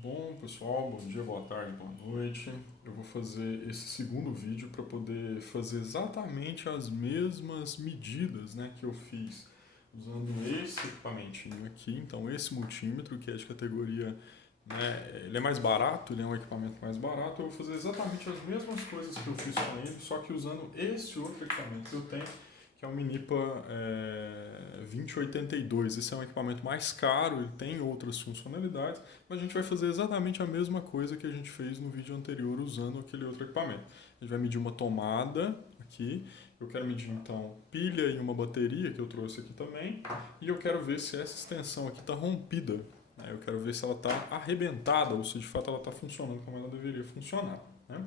Bom, pessoal, bom dia, boa tarde, boa noite. Eu vou fazer esse segundo vídeo para poder fazer exatamente as mesmas medidas, né, que eu fiz usando esse equipamentinho aqui. Então, esse multímetro, que é de categoria, né, ele é mais barato, ele é um equipamento mais barato. Eu vou fazer exatamente as mesmas coisas que eu fiz com ele, só que usando esse outro equipamento que eu tenho, que é o Minipa 2082. Esse é um equipamento mais caro, ele tem outras funcionalidades, mas a gente vai fazer exatamente a mesma coisa que a gente fez no vídeo anterior usando aquele outro equipamento. A gente vai medir uma tomada aqui, eu quero medir então pilha e uma bateria que eu trouxe aqui também, e eu quero ver se essa extensão aqui está rompida. Eu quero ver se ela está arrebentada ou se de fato ela está funcionando como ela deveria funcionar. Né?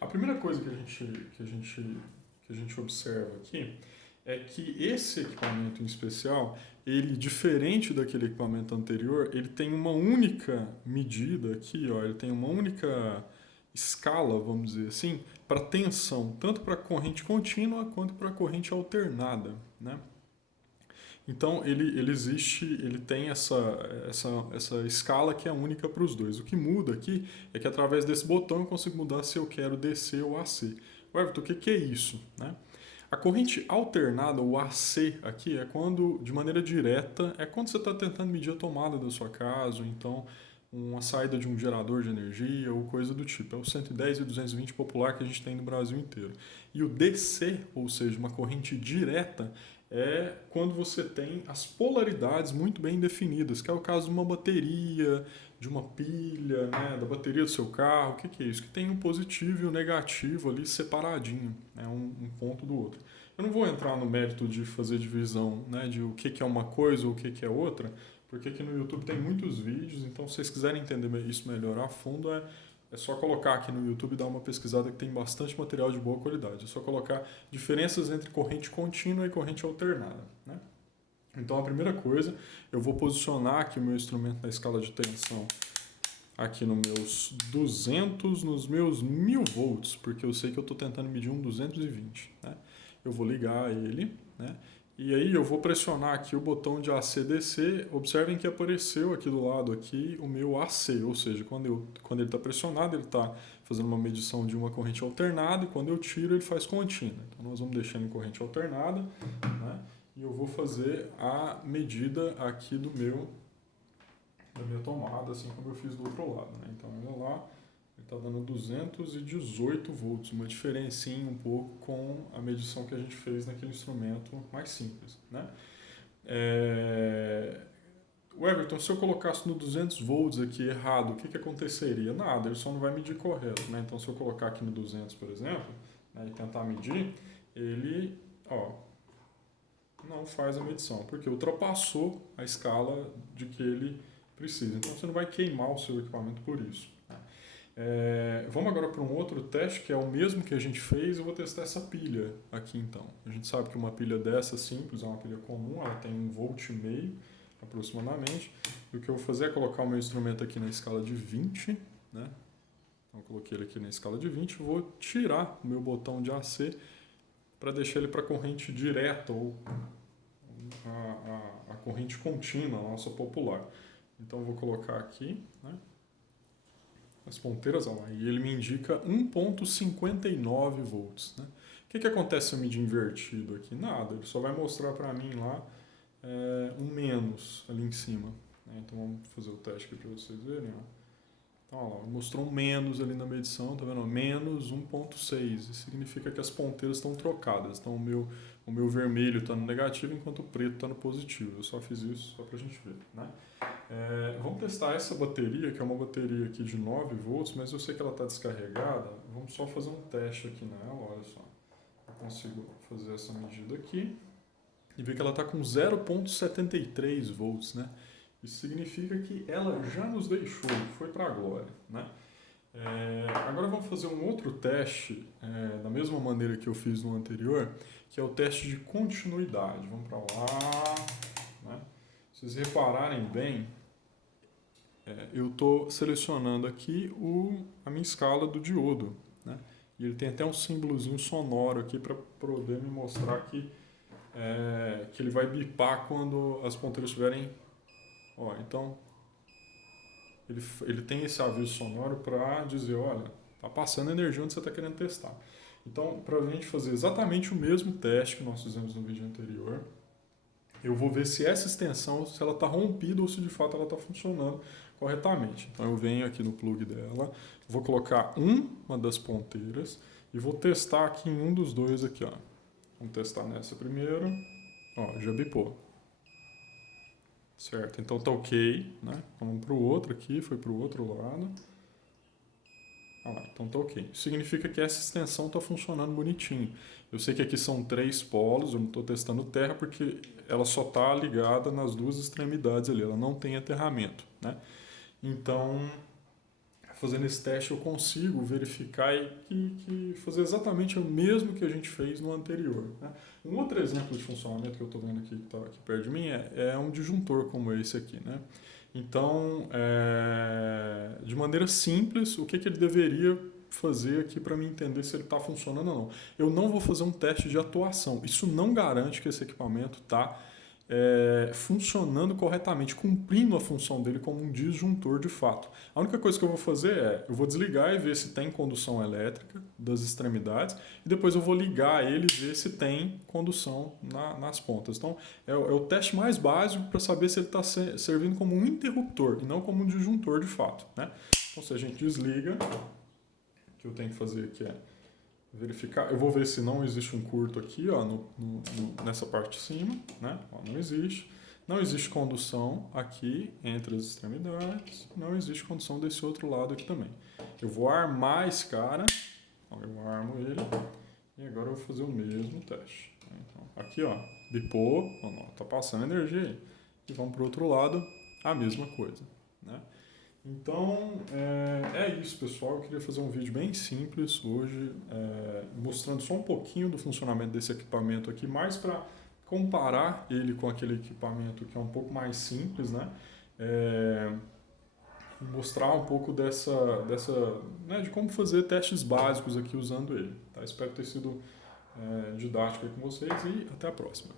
A primeira coisa que a gente observa aqui é que esse equipamento em especial, ele diferente daquele equipamento anterior, ele tem uma única medida aqui, ó, ele tem uma única escala, vamos dizer assim, para tensão, tanto para corrente contínua quanto para corrente alternada, né? Então ele existe, ele tem essa escala que é única para os dois. O que muda aqui é que através desse botão eu consigo mudar se eu quero DC ou AC. Everton, o que é isso? Né? A corrente alternada, o AC aqui, é quando, de maneira direta, é quando você está tentando medir a tomada da sua casa, ou então uma saída de um gerador de energia ou coisa do tipo. É o 110 e 220 popular que a gente tem no Brasil inteiro. E o DC, ou seja, uma corrente direta, é quando você tem as polaridades muito bem definidas, que é o caso de uma bateria, de uma pilha, né, da bateria do seu carro. O que é isso? Que tem o positivo e o negativo ali separadinho, né, um ponto do outro. Eu não vou entrar no mérito de fazer divisão, né, de o que é uma coisa ou o que é outra, porque aqui no YouTube tem muitos vídeos, então se vocês quiserem entender isso melhor a fundo, é só colocar aqui no YouTube e dar uma pesquisada que tem bastante material de boa qualidade. É só colocar diferenças entre corrente contínua e corrente alternada. Né? Então a primeira coisa, eu vou posicionar aqui o meu instrumento na escala de tensão aqui nos meus 200, nos meus 1000 volts, porque eu sei que eu estou tentando medir um 220. Né? Eu vou ligar ele, né? E aí eu vou pressionar aqui o botão de AC/DC. Observem que apareceu aqui do lado aqui o meu AC, ou seja, quando ele está pressionado ele está fazendo uma medição de uma corrente alternada e quando eu tiro ele faz contínua. Então nós vamos deixando em corrente alternada, né? E eu vou fazer a medida aqui da minha tomada, assim como eu fiz do outro lado. Né? Então olha lá, ele está dando 218 volts, uma diferencinha um pouco com a medição que a gente fez naquele instrumento mais simples. Né? O Everton, se eu colocasse no 200 volts aqui errado, o que aconteceria? Nada, ele só não vai medir correto. Né? Então se eu colocar aqui no 200, por exemplo, né, e tentar medir, ele não faz a medição, porque ultrapassou a escala de que ele precisa. Então você não vai queimar o seu equipamento por isso. Vamos agora para um outro teste que é o mesmo que a gente fez. Eu vou testar essa pilha aqui então. A gente sabe que uma pilha dessa simples é uma pilha comum, ela tem 1,5 volt aproximadamente. E o que eu vou fazer é colocar o meu instrumento aqui na escala de 20, né? Então eu coloquei ele aqui na escala de 20, vou tirar o meu botão de AC para deixar ele para corrente direta ou a corrente contínua, a nossa popular. Então eu vou colocar aqui, né, as ponteiras, ó, e ele me indica 1,59 volts. Né? O que acontece se eu medir invertido aqui? Nada, ele só vai mostrar para mim lá um menos ali em cima. Né? Então vamos fazer o teste aqui para vocês verem. Ó. Então, ó, lá, mostrou um menos ali na medição, tá vendo? Menos 1,6. Isso significa que as ponteiras estão trocadas. Então o meu vermelho está no negativo enquanto o preto está no positivo. Eu só fiz isso só para a gente ver. Né? Vamos testar essa bateria, que é uma bateria aqui de 9 volts, mas eu sei que ela está descarregada. Vamos só fazer um teste aqui nela, olha só. Eu consigo fazer essa medida aqui e ver que ela está com 0,73 volts, né? Isso significa que ela já nos deixou, foi para a glória, né? Agora vamos fazer um outro teste, da mesma maneira que eu fiz no anterior, que é o teste de continuidade. Vamos para lá, né? Se vocês repararem bem, eu estou selecionando aqui a minha escala do diodo, né? E ele tem até um símbolozinho sonoro aqui para poder me mostrar que ele vai bipar quando as ponteiras estiverem... Ó, então, ele tem esse aviso sonoro para dizer, olha, tá passando energia onde você está querendo testar. Então, para a gente fazer exatamente o mesmo teste que nós fizemos no vídeo anterior, eu vou ver se essa extensão, se ela está rompida ou se de fato ela está funcionando corretamente. Então eu venho aqui no plug dela, vou colocar uma das ponteiras e vou testar aqui em um dos dois aqui, ó. Vamos testar nessa primeiro. Ó, já bipou. Certo, então tá ok, né? Vamos para o outro aqui, foi para o outro lado. Ah lá, então tá ok. Isso significa que essa extensão está funcionando bonitinho. Eu sei que aqui são 3 polos, eu não estou testando terra porque ela só está ligada nas duas extremidades ali, ela não tem aterramento, né? Então, fazendo esse teste eu consigo verificar que fazer exatamente o mesmo que a gente fez no anterior, né? Um outro exemplo de funcionamento que eu estou vendo aqui, que está aqui perto de mim, é um disjuntor como esse aqui, né? Então, de maneira simples, o que ele deveria fazer aqui para mim entender se ele está funcionando ou não? Eu não vou fazer um teste de atuação. Isso não garante que esse equipamento está funcionando corretamente, cumprindo a função dele como um disjuntor de fato. A única coisa que eu vou fazer eu vou desligar e ver se tem condução elétrica das extremidades e depois eu vou ligar ele e ver se tem condução nas pontas. Então, é o teste mais básico para saber se ele está servindo como um interruptor e não como um disjuntor de fato, né? Então, se a gente desliga, o que eu tenho que fazer aqui é verificar. Eu vou ver se não existe um curto aqui, ó, nessa parte de cima, né? Ó, não existe. Não existe condução aqui entre as extremidades. Não existe condução desse outro lado aqui também. Eu vou armar esse cara. Ó, eu armo ele. E agora eu vou fazer o mesmo teste. Então, aqui, ó, bipou. Ó, tá passando energia aí. E vamos para o outro lado, a mesma coisa, né? Então, é isso, pessoal. Eu queria fazer um vídeo bem simples hoje, mostrando só um pouquinho do funcionamento desse equipamento aqui, mais para comparar ele com aquele equipamento que é um pouco mais simples, né? Mostrar um pouco né, de como fazer testes básicos aqui usando ele. Tá? Espero ter sido didático aí com vocês e até a próxima.